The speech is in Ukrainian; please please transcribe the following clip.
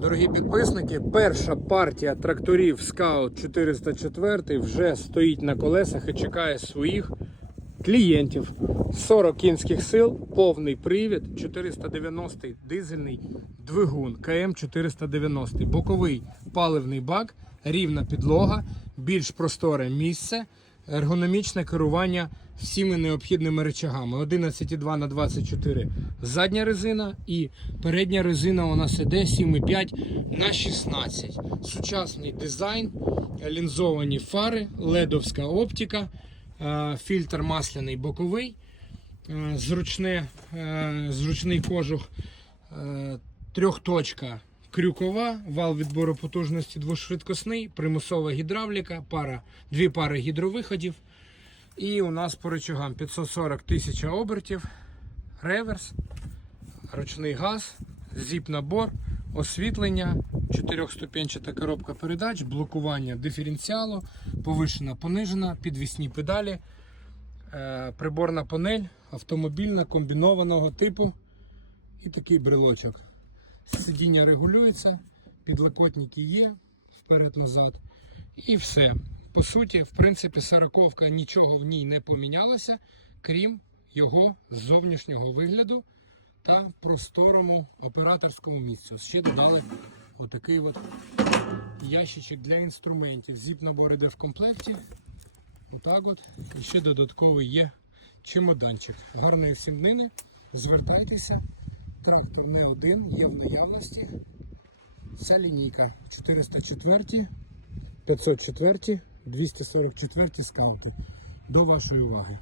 дорогі підписники. Перша партія тракторів Scout 404 вже стоїть на колесах і чекає своїх клієнтів. 40 кінських сил, повний привід, 490 дизельний двигун КМ 490, боковий паливний бак, рівна підлога, більш просторе місце, ергономічне керування всіми необхідними речагами. 11,2 на 24 задня резина і передня резина у нас іде 7,5 на 16. Сучасний дизайн, лінзовані фари, ледовська оптика, е, фільтр масляний боковий, е, зручне, е, зручний кожух, трьохточка крюкова, вал відбору потужності двошвидкосний, примусова гідравліка, пара, дві пари гідровиходів. І у нас по речагам 540 тисяч обертів, реверс, ручний газ, зіп-набор, освітлення, чотирьохступенчата коробка передач, блокування диференціалу, повишена, понижена, підвісні педалі, е, приборна панель, автомобільна комбінованого типу і такий брелочок. Сидіння регулюється, підлокотники є вперед-назад. І все. По суті, в принципі, сороковка нічого в ній не помінялося, крім його зовнішнього вигляду та просторому операторському місцю. Ще додали отакий от ящичок для інструментів. Зіп набор іде в комплекті. Отак от. І ще додатковий є чемоданчик. Гарної всім днини. Звертайтеся. Трактор не один, є в наявності. Ця лінійка 404, 504, 244 скаути. До вашої уваги.